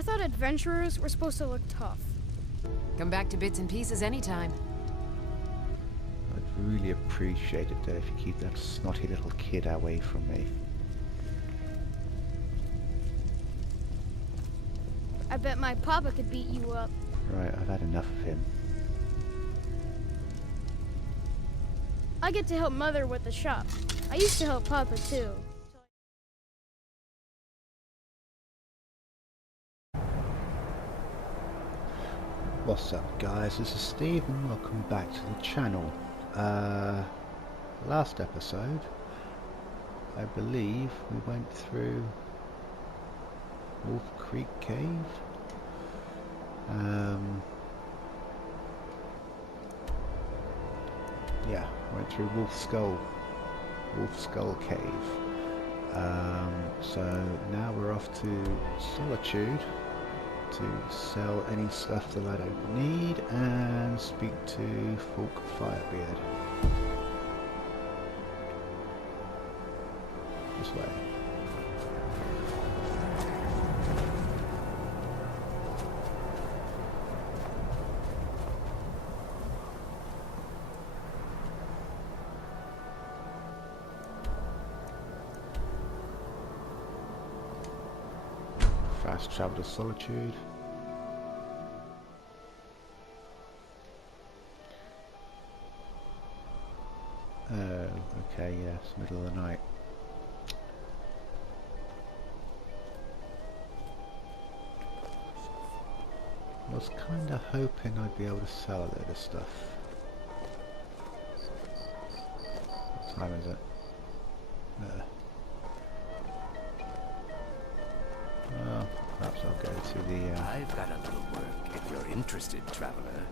I thought adventurers were supposed to look tough. Come back to bits and pieces anytime. I'd really appreciate it, though, if you keep that snotty little kid away from me. I bet my papa could beat you up. Right, I've had enough of him. I get to help Mother with the shop. I used to help Papa too. What's up, guys? This is Steve and welcome back to the channel. Last episode, I believe we went through Wolf Creek Cave. Yeah, went through Wolf Skull Cave. So now we're off to Solitude to sell any stuff that I don't need and speak to Falk Firebeard. This way. Fast travel to Solitude. Oh, okay, yes, middle of the night. I was kinda hoping I'd be able to sell a load of stuff. What time is it? Well, perhaps I'll go to the... I've got a little work if you're interested, traveler.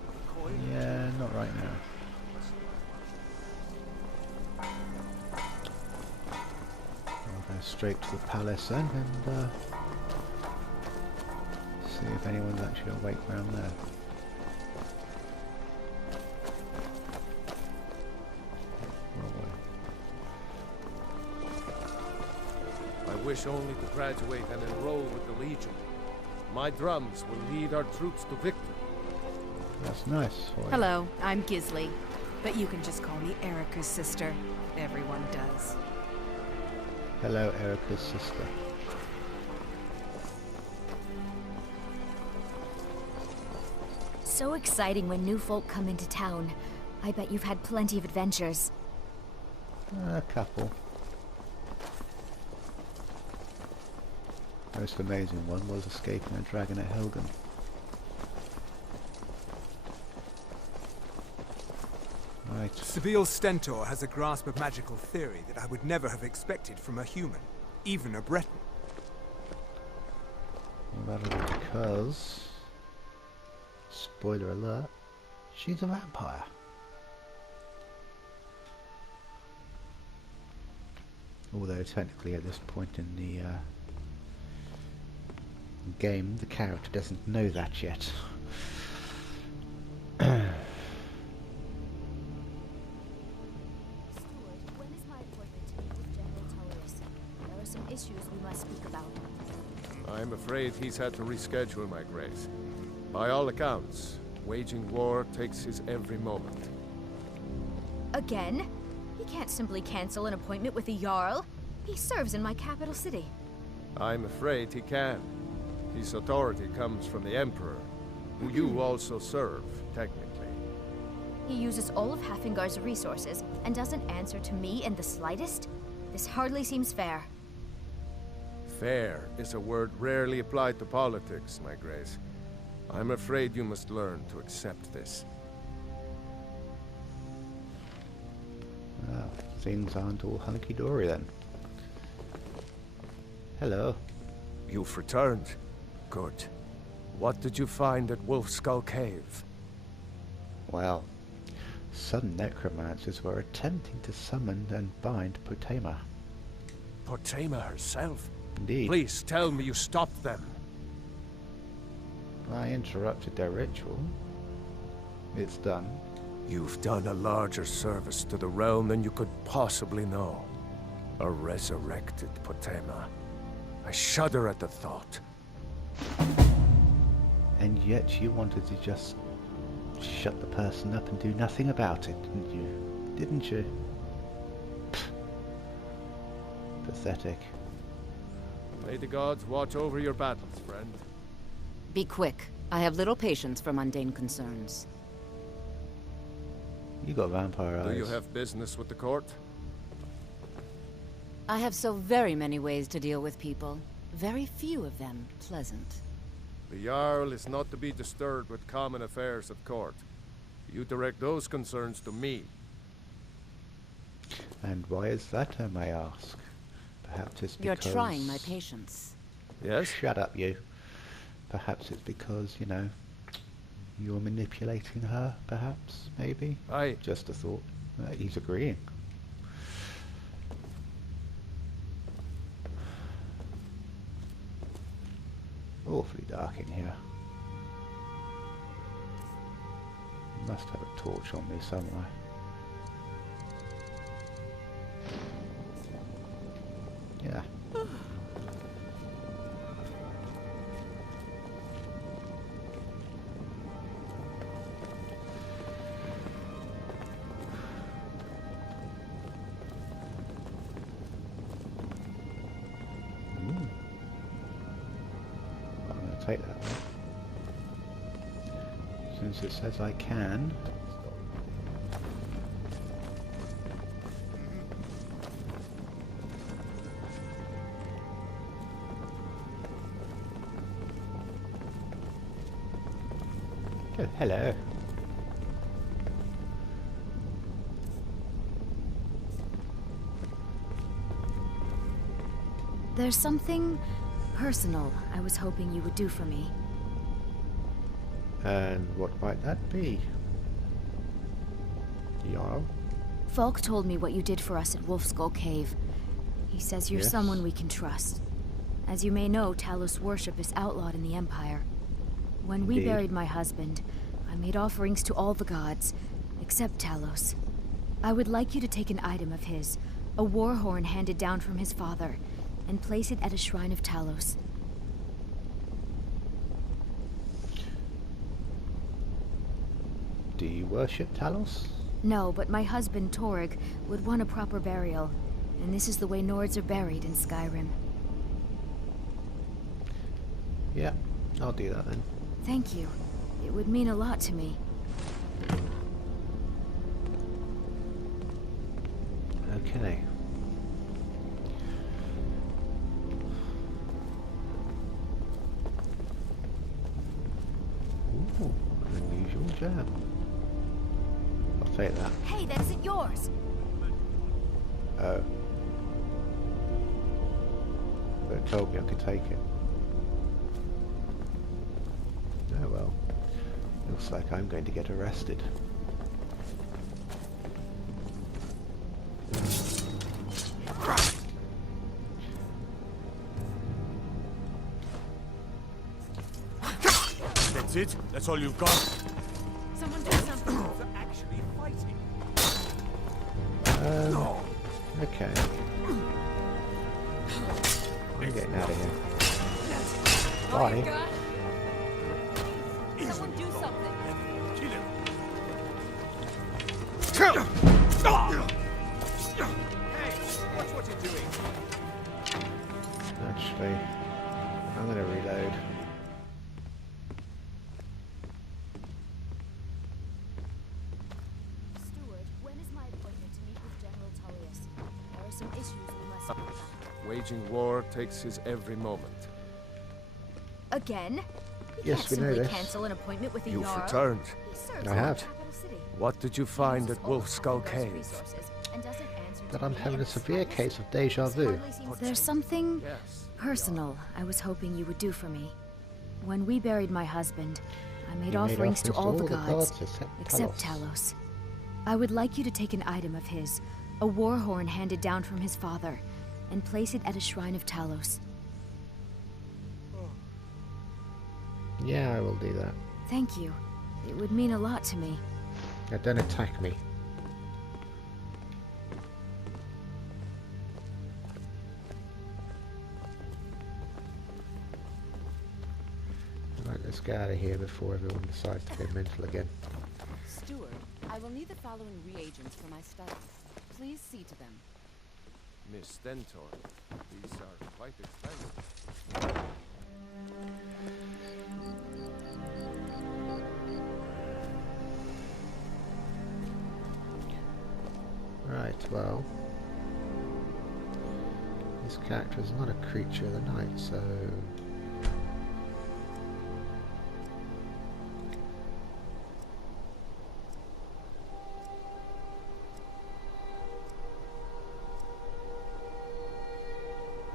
Yeah, not right now. I'll go straight to the palace then and see if anyone's actually awake around there. I wish only to graduate and enroll with the Legion. My drums will lead our troops to victory. That's nice. Boy. Hello, I'm Gisli, but you can just call me Erica's sister. Everyone does. Hello, Erica's sister. So exciting when new folk come into town. I bet you've had plenty of adventures. A couple. Most amazing one was escaping a dragon at Helgen. Right. Sibyl Stentor has a grasp of magical theory that I would never have expected from a human, even a Breton. Well, that is because, spoiler alert, she's a vampire. Although technically at this point in the game, the character doesn't know that yet. When is my appointment to meet with General Tullius? There are some issues we must speak about. I'm afraid he's had to reschedule, my grace. By all accounts, waging war takes his every moment. Again? He can't simply cancel an appointment with the Jarl. He serves in my capital city. I'm afraid he can. His authority comes from the Emperor, who you also serve, technically. He uses all of Hafingar's resources and doesn't answer to me in the slightest? This hardly seems fair. Fair is a word rarely applied to politics, my grace. I'm afraid you must learn to accept this. Well, things aren't all hunky-dory then. Hello. You've returned. Good. What did you find at Wolf Skull Cave? Well, some necromancers were attempting to summon and bind Potema. Potema herself? Indeed. Please tell me you stopped them. I interrupted their ritual. It's done. You've done a larger service to the realm than you could possibly know. A resurrected Potema. I shudder at the thought. yet you wanted to just shut the person up and do nothing about it, didn't you? Didn't you? Pathetic. May the gods watch over your battles, friend. Be quick. I have little patience for mundane concerns. You got vampire eyes. Do you have business with the court? I have so very many ways to deal with people. Very few of them pleasant. The Jarl is not to be disturbed with common affairs at court. You direct those concerns to me. And why is that, I may ask? Perhaps it's because... You're trying my patience. Yes? Shut up, you. Perhaps it's because, you know, you're manipulating her, perhaps, maybe? Just a thought. He's agreeing. Awfully dark in here. Must have a torch on me somewhere. Yeah. Take that then. Since it says I can. Oh, hello. There's something personal I was hoping you would do for me. And what might that be? Jarl? Falk told me what you did for us at Wolfskull Cave. He says you're Yes. someone we can trust. As you may know, Talos worship is outlawed in the Empire. When we Indeed. buried my husband, I made offerings to all the gods, except Talos. I would like you to take an item of his, a war horn handed down from his father, and place it at a shrine of Talos. Do you worship Talos? No, but my husband, Torg, would want a proper burial, and this is the way Nords are buried in Skyrim. Yeah, I'll do that then. Thank you. It would mean a lot to me. Okay. Ooh, an unusual gem. I'll take that. Hey, that isn't yours! Oh. But it told me I could take it. Oh well. Looks like I'm going to get arrested. That's it? That's all you've got? Someone do something. They're actually fighting. Okay. I'm getting out of here. Bye. Someone do something. Kill him. Hey, watch what you're doing. Actually, I'm going to reload. Steward, when is my appointment to meet with General Tullius? There are some issues we must talk about. Waging war takes his every moment. Again? Yes, You we can't know simply this. cancel an appointment with a You've Jarl. returned. He serves I in the have. capital city. What did you He find uses at all of Wolfskull Hafengar's Cave? resources and doesn't answer That to I'm me having and a the severe slightest. case of deja This vu. hardly seems- There's something Yes. personal I was hoping you would do for me. When we buried my husband, I made You made offerings to all the gods, except except Talos. Talos. I would like you to take an item of his, a war horn handed down from his father, and place it at a shrine of Talos. Yeah, I will do that. Thank you. It would mean a lot to me. Now don't attack me. Right, let's Let's get out of here before everyone decides to go mental again. Steward, I will need the following reagents for my studies. Please see to them. Miss Stentor, these are quite expensive. Right, well, this character is not a creature of the night, so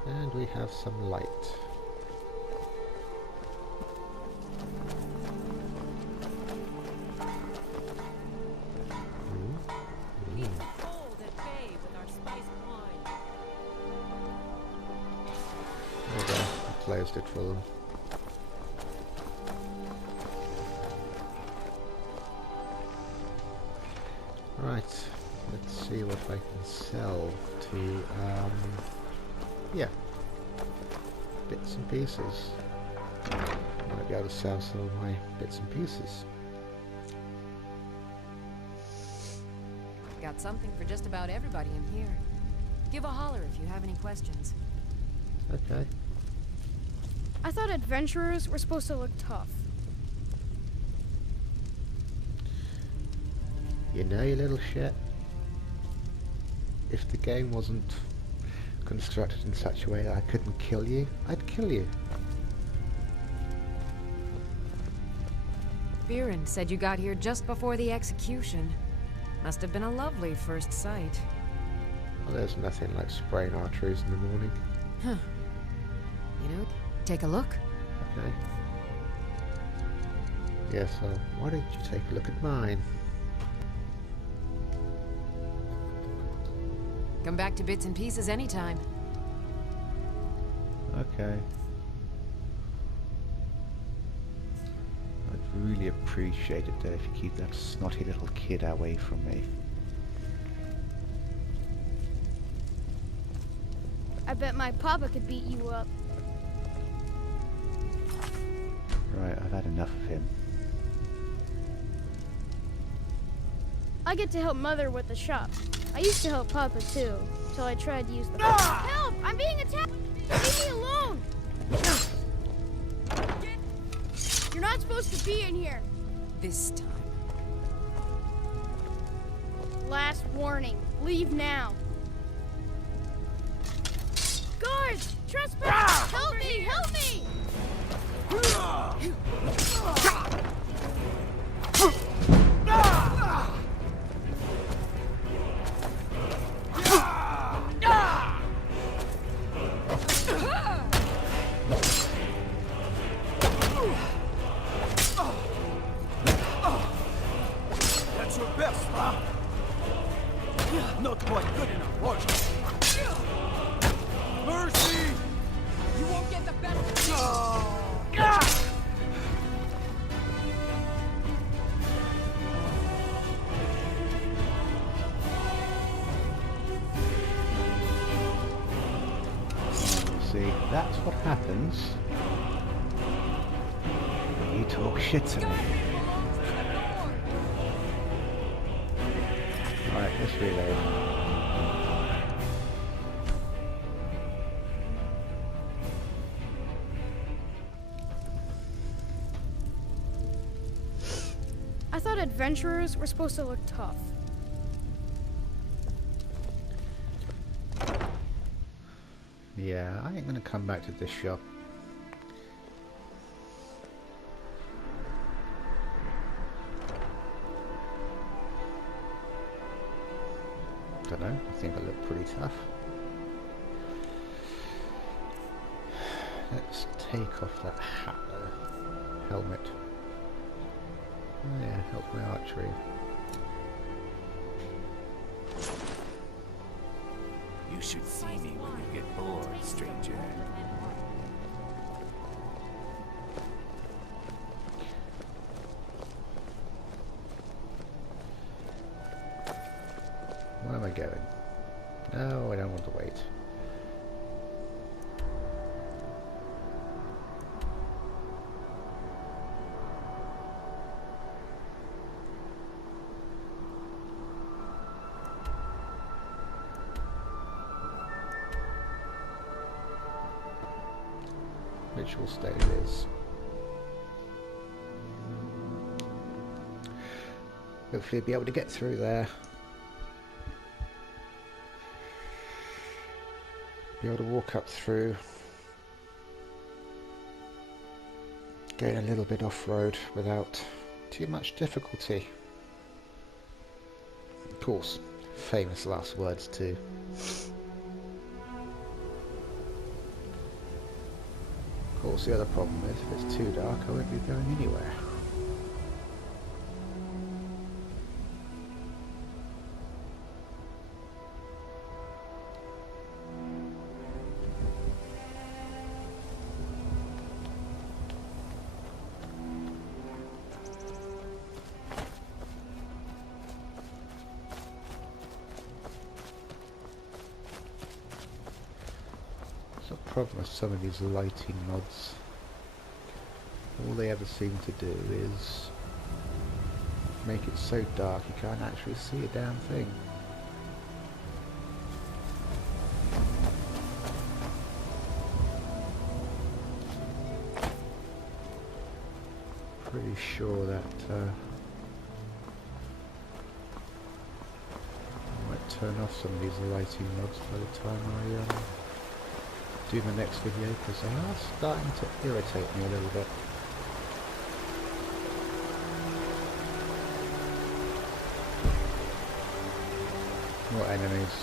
and we have some light. Closed it for them. Right, let's see what I can sell to, yeah, bits and pieces. I might be able to sell some of my bits and pieces. Got something for just about everybody in here. Give a holler if you have any questions. Okay. I thought adventurers were supposed to look tough. You know, you little shit, if the game wasn't constructed in such a way that I couldn't kill you, I'd kill you. Viren said you got here just before the execution. Must have been a lovely first sight. Well, there's nothing like spraying arteries in the morning. Huh. You know, take a look. Okay. Yeah, so why don't you take a look at mine? Come back to bits and pieces anytime. Okay. I'd really appreciate it though if you keep that snotty little kid away from me. I bet my papa could beat you up. Right, I've had enough of him. I get to help Mother with the shop. I used to help Papa too, till I tried to use the Help! I'm being attacked! Leave me alone! You're not supposed to be in here. This time. Last warning. Leave now. Guards! Trespass! Help me! Help me! That's your best, huh? Not quite good enough, what? Mercy! You won't get the best of me! See, that's what happens when you talk shit to me. Alright, let's reload. I thought adventurers were supposed to look tough. Yeah, I ain't gonna come back to this shop. Dunno, I think I look pretty tough. Let's take off that hat though. Helmet. Oh yeah, help my archery. You should see me when you get bored, stranger. Where am I going? No, I don't want to wait. ritual stone it is. Hopefully be able to get through there. Be able to walk up through. Going a little bit off-road without too much difficulty. Of course, famous last words too. Of course, the other problem is if it's too dark I won't be going anywhere. Problem with some of these lighting mods, all they ever seem to do is make it so dark you can't actually see a damn thing. Pretty sure that I might turn off some of these lighting mods by the time I do my next video, because they are starting to irritate me a little bit. More enemies.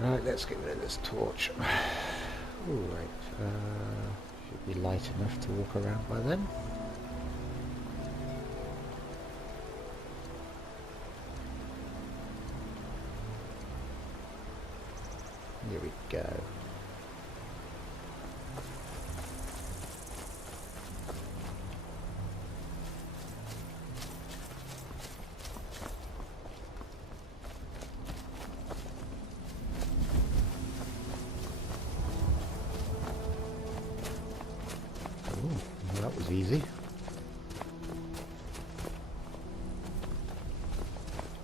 Right, let's get rid of this torch. Alright, should be light enough to walk around by then. Here we go. That was easy.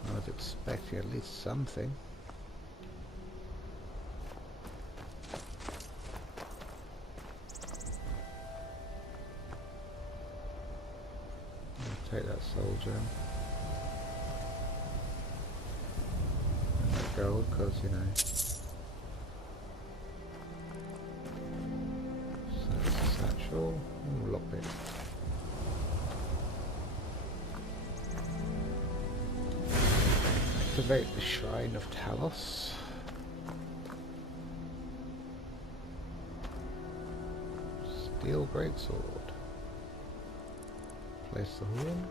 I was expecting at least something. I'll take that soul gem. And that gold, because, you know. Satchel. Ooh, lockpick. Activate the Shrine of Talos. Steel greatsword. Place the horn.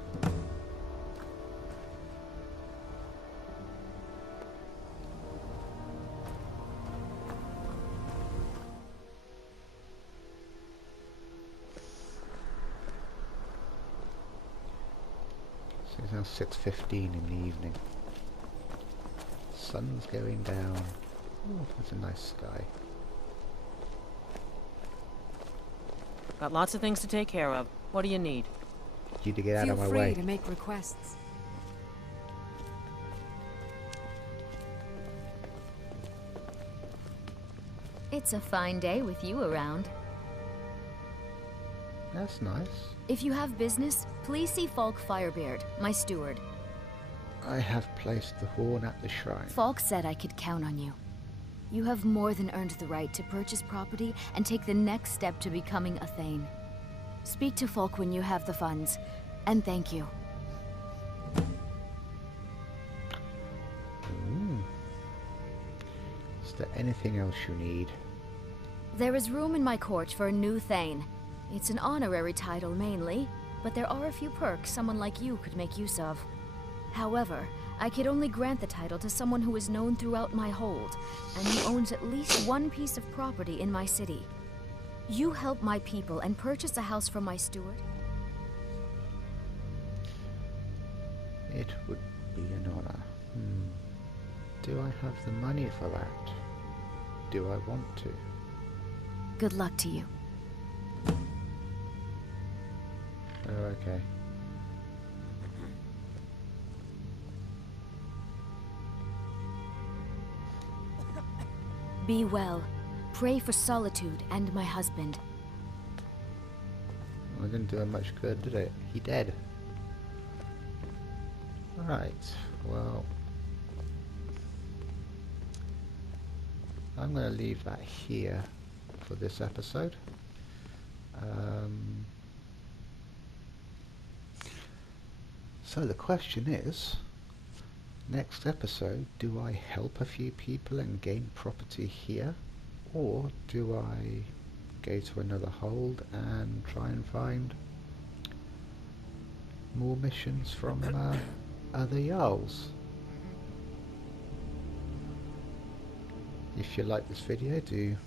It's now 6:15 in the evening. Sun's going down. Oh, that's a nice sky. Got lots of things to take care of. What do you need? You to get out of my way. Feel free to make requests. It's a fine day with you around. That's nice. If you have business, please see Falk Firebeard, my steward. I have placed the horn at the shrine. Falk said I could count on you. You have more than earned the right to purchase property and take the next step to becoming a Thane. Speak to Falk when you have the funds, and thank you. Is there anything else you need? There is room in my court for a new Thane. It's an honorary title mainly, but there are a few perks someone like you could make use of. However, I could only grant the title to someone who is known throughout my hold, and who owns at least one piece of property in my city. You help my people and purchase a house from my steward. It would be an honor. Do I have the money for that? Do I want to? Good luck to you. Oh, okay. Be well. Pray for Solitude and my husband. Well, it didn't do him much good, did it? He dead. Right, well... I'm going to leave that here for this episode. So the question is, next episode, do I help a few people and gain property here? Or do I go to another hold and try and find more missions from other Jarls? If you like this video, do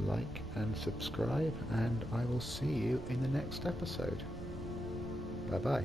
like and subscribe, and I will see you in the next episode. Bye bye.